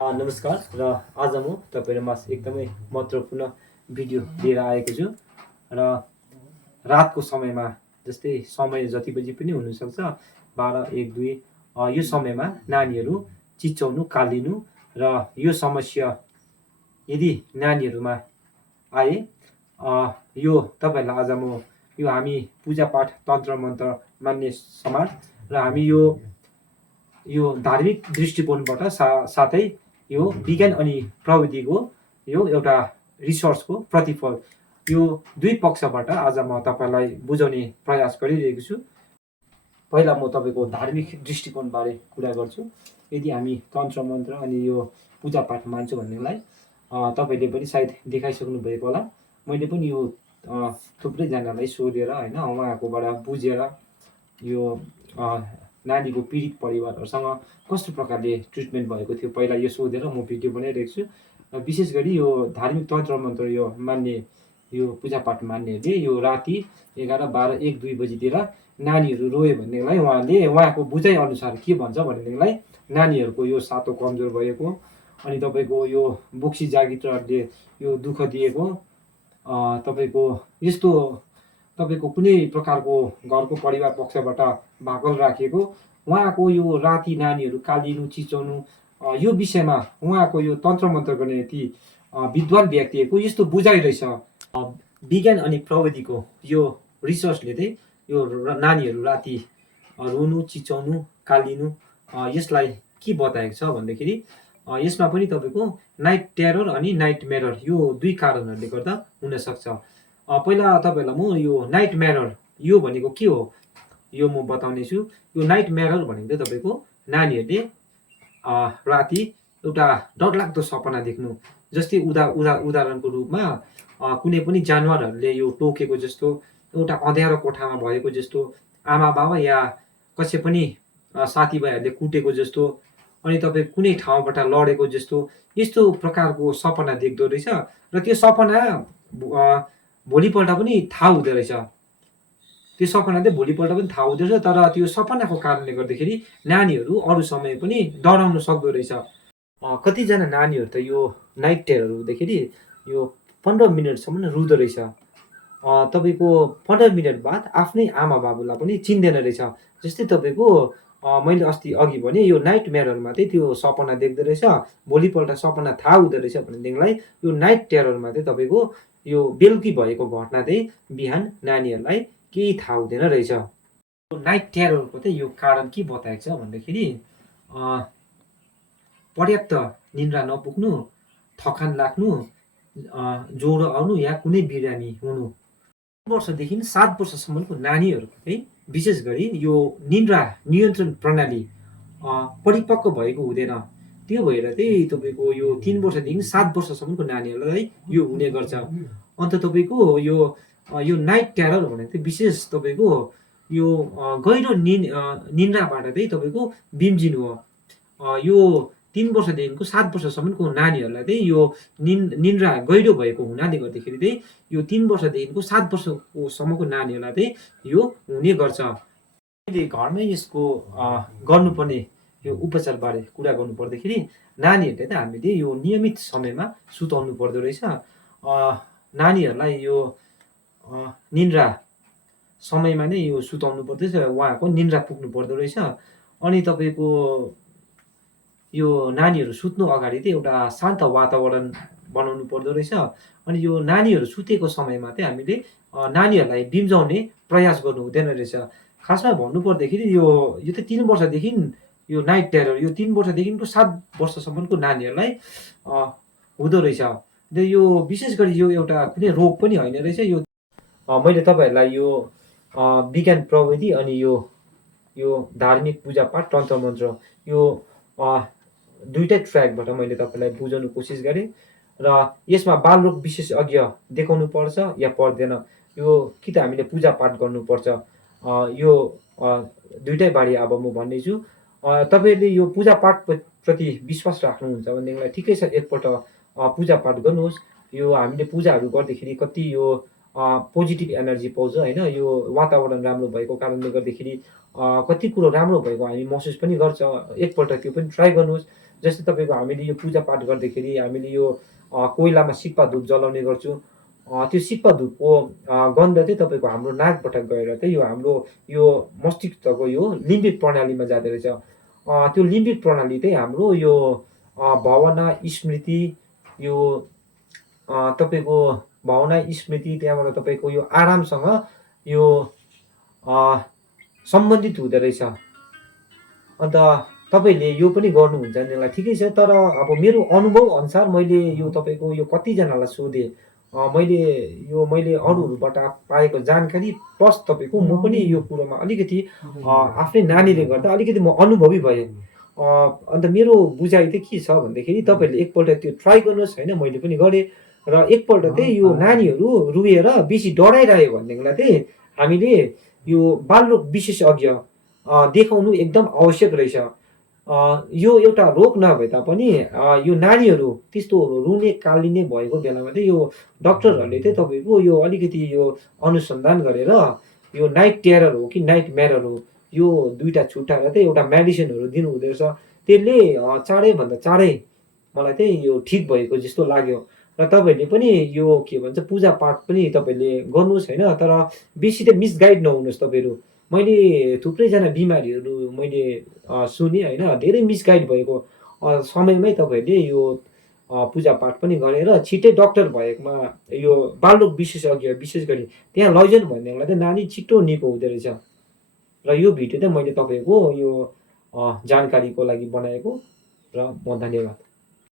नमस्कार र आज म तपाईँहरूमा एकदमै महत्त्वपूर्ण भिडियो लिएर आएको छु र रातको समयमा जस्तै समय जति बजी पनि हुनसक्छ 12, 1, 2 यो समयमा नानीहरू चिच्याउनु, कालिनु र यो समस्या यदि नानीहरूमा आए यो तपाईँहरूलाई आज म यो हामी पूजापाठ तन्त्र मन्त्र मान्ने समाज र हामी यो धार्मिक दृष्टिकोणबाट साथै यो विज्ञान अनि प्रविधिको यो एउटा रिसर्चको प्रतिफल यो दुई पक्षबाट आज म तपाईँलाई बुझाउने प्रयास गरिरहेको छु। पहिला म तपाईँको धार्मिक दृष्टिकोणबारे कुरा गर्छु। यदि हामी तन्त्र मन्त्र अनि यो पूजापाठ मान्छौँ भन्नेलाई तपाईँले पनि सायद देखाइसक्नु भएको होला। मैले पनि यो थुप्रैजनालाई सोधेर होइन उहाँहरूकोबाट बुझेर यो नानीको पीडित परिवारहरूसँग कस्तो प्रकारले ट्रिटमेन्ट भएको थियो पहिला यो सोधेर म भिडियो बनाइरहेको छु। विशेष गरी यो धार्मिक तन्त्र मन्त्र यो मान्ने यो पूजापाठ मान्नेहरूले यो राति 11, 12, 1, 2 बजीतिर नानीहरू रोयो भनेदेखिलाई उहाँको बुझाइअनुसार के भन्छ भनेदेखिलाई नानीहरूको यो सातो कमजोर भएको अनि तपाईँको यो बोक्सी जागित्रहरूले यो दुःख दिएको तपाईँको यस्तो तपाईँको कुनै प्रकारको घरको परिवार पक्षबाट भाकल राखेको उहाँको यो राति नानीहरू कालिनु चिच्याउनु यो विषयमा उहाँको यो तन्त्र मन्त्र गर्ने यति विद्वान व्यक्तिहरूको यस्तो बुझाइ रहेछ। विज्ञान अनि प्रविधिको यो रिसर्चले चाहिँ यो नानीहरू राति रुनु चिच्याउनु कालिनु यसलाई के बताएको छ भन्दाखेरि यसमा पनि तपाईँको नाइट टेरर अनि नाइट मेरर यो दुई कारणहरूले गर्दा हुनसक्छ। पहिला तपाईँहरूलाई म यो नाइट मेरर यो भनेको के हो यो म बताउने छु। यो नाइट मेरर भनेको चाहिँ तपाईँको नानीहरूले राति एउटा डरलाग्दो सपना देख्नु, जस्तै उदाहरणको रूपमा कुनै पनि जानवरहरूले यो टोकेको जस्तो, एउटा अँध्यारो कोठामा भएको जस्तो, आमा बाबा या कसै पनि साथीभाइहरूले कुटेको जस्तो, अनि तपाईँ कुनै ठाउँबाट लडेको जस्तो यस्तो प्रकारको सपना देख्दो रहेछ र त्यो सपना भोलिपल्ट पनि थाहा हुँदो रहेछ। त्यो सपना चाहिँ भोलिपल्ट पनि थाहा हुँदो रहेछ, तर त्यो सपनाको कारणले गर्दाखेरि नानीहरू अरू समय पनि डराउन सक्दो रहेछ। कतिजना नानीहरू त यो नाइट टेरर हुँदाखेरि यो 15 मिनटसम्म रुँदो रहेछ। तपाईँको 15 मिनट बाद आफ्नै आमा बाबुलाई पनि चिन्दैन रहेछ। जस्तै तपाईँको मैले अस्ति अघि भने यो नाइट मेररमा चाहिँ त्यो सपना देख्दो रहेछ, भोलिपल्ट सपना थाहा हुँदो रहेछ भनेदेखिलाई यो नाइट टेररमा चाहिँ तपाईँको यो बेलुकी भएको घटना चाहिँ बिहान नानीहरूलाई केही थाहा हुँदैन रहेछ। नाइट टेररको चाहिँ यो कारण के बताएको छ भन्दाखेरि पर्याप्त निन्द्रा नपुग्नु, थकान लाग्नु, ज्वरो आउनु या कुनै बिरामी हुनु। 3 वर्षदेखि 7 वर्षसम्मको नानीहरूको चाहिँ विशेष गरी यो निन्द्रा नियन्त्रण प्रणाली परिपक्व भएको हुँदैन। त्यो भएर चाहिँ तपाईँको यो 3 वर्षदेखि 7 वर्षसम्मको नानीहरूलाई यो हुने गर्छ। अन्त तपाईँको यो नाइट टेरर भनेको चाहिँ विशेष तपाईँको यो गहिरो निन्द्राबाट चाहिँ तपाईँको बिम्जिनु हो। यो 3 वर्षदेखिको 7 वर्षसम्मको नानीहरूलाई चाहिँ यो निन्द्रा गहिरो भएको हुनाले गर्दाखेरि चाहिँ यो 3 वर्षदेखिको 7 वर्षसम्मको नानीहरूलाई चाहिँ यो हुने गर्छ। अहिले घरमै यसको गर्नुपर्ने यो उपचारबारे कुरा गर्नुपर्दाखेरि नानीहरूले त हामीले यो नियमित समयमा सुताउनु पर्दो रहेछ। नानीहरूलाई यो निन्द्रा समयमा नै यो सुताउनु पर्दैछ, उहाँको निन्द्रा पुग्नु पर्दो रहेछ। अनि तपाईँको यो नानीहरू सुत्नु अगाडि चाहिँ एउटा शान्त वातावरण बनाउनु पर्दो रहेछ। अनि यो नानीहरू सुतेको समयमा चाहिँ हामीले नानीहरूलाई बिम्जाउने प्रयास गर्नु हुँदैन रहेछ। खासमा भन्नुपर्दाखेरि यो त 3 वर्षदेखि यो नाइट टेरर यो 3 वर्षदेखिको 7 वर्षसम्मको नानीहरूलाई हुँदो रहेछ। र यो विशेष गरी यो एउटा कुनै रोग पनि होइन रहेछ। यो मैले तपाईँहरूलाई यो विज्ञान प्रविधि अनि यो धार्मिक पूजापाठ तन्त्र मन्त्र यो दुईटै ट्र्याकबाट मैले तपाईँलाई बुझाउनु कोसिस गरेँ र यसमा बालरोग विशेषज्ञ देखाउनु पर्छ या पर्दैन, यो कि त हामीले पूजापाठ गर्नुपर्छ, यो दुईटै बारे अब म भन्नेछु। तपाईँले यो पूजापाठ प्रति विश्वास राख्नुहुन्छ भनेदेखिलाई ठिकै छ, एकपल्ट पूजापाठ गर्नुहोस्। यो हामीले पूजाहरू गर्दाखेरि कति यो पोजिटिभ एनर्जी पाउँछ होइन, यो वातावरण राम्रो भएको कारणले गर्दाखेरि कति कुरो राम्रो भएको हामी महसुस पनि गर्छ। एकपल्ट त्यो पनि ट्राई गर्नुहोस्। जस्तै तपाईँको हामीले यो पूजापाठ गर्दाखेरि हामीले यो कोइलामा सिक्पा धूप जलाउने गर्छौँ। त्यो सिक्पा धूपको गन्ध चाहिँ तपाईँको हाम्रो नाकबाट गएर चाहिँ यो हाम्रो यो मस्तिष्कको यो लिम्बिक प्रणालीमा जाँदोरहेछ। त्यो लिम्बिक प्रणाली चाहिँ हाम्रो यो भावना, स्मृति, यो तपाईँको भावना, स्मृति, त्यहाँबाट तपाईँको यो आरामसँग यो अ, सम्बन्धित हुँदोरहेछ। अन्त तपाईँले यो पनि गर्नुहुन्छ भनेदेखिलाई ठिकै छ। तर अब मेरो अनुभव अनुसार मैले यो तपाईँको यो कतिजनालाई सोधेँ। मैले अरूहरूबाट पाएको जानकारी प्लस तपाईँको म पनि यो कुरोमा अलिकति आफ्नै नानीले गर्दा अलिकति म अनुभवी भएँ। अन्त मेरो बुझाइ चाहिँ के छ भन्दाखेरि तपाईँहरूले एकपल्ट त्यो ट्राई गर्नुहोस् होइन। मैले पनि गरेँ र एकपल्ट चाहिँ यो नानीहरू रुएर बेसी डराइरह्यो भनेदेखिलाई चाहिँ हामीले यो बालरोग विशेषज्ञ देखाउनु एकदम आवश्यक रहेछ। यो एउटा रोग नभए तापनि यो नानीहरू त्यस्तो रुने कालिने भएको बेलामा चाहिँ यो डक्टरहरूले चाहिँ तपाईँको यो अलिकति यो अनुसन्धान गरेर यो नाइट टेरर हो कि नाइट मेरर हो, यो दुईवटा छुट्याएर चाहिँ एउटा मेडिसिनहरू दिनुहुँदो रहेछ। त्यसले चाँडैभन्दा चाँडै मलाई चाहिँ यो ठिक भएको जस्तो लाग्यो। र तपाईँहरूले पनि यो के भन्छ पूजापाठ पनि तपाईँहरूले गर्नुहोस् होइन। तर बेसी चाहिँ मिसगाइड नहुनुहोस् तपाईँहरू। मैले थुप्रैजना बिमारीहरू मैले सुनेँ होइन। धेरै मिसगाइड भएको समयमै तपाईँहरूले यो पूजापाठ पनि गरेर छिट्टै डक्टर भएकोमा यो बालरोग विशेषज्ञ विशेष गरी त्यहाँ लैजाउँ भनेदेखिलाई चाहिँ नानी छिट्टो निको हुँदो रहेछ। र यो भिडियो चाहिँ मैले तपाईँको यो जानकारीको लागि बनाएको र म धन्यवाद।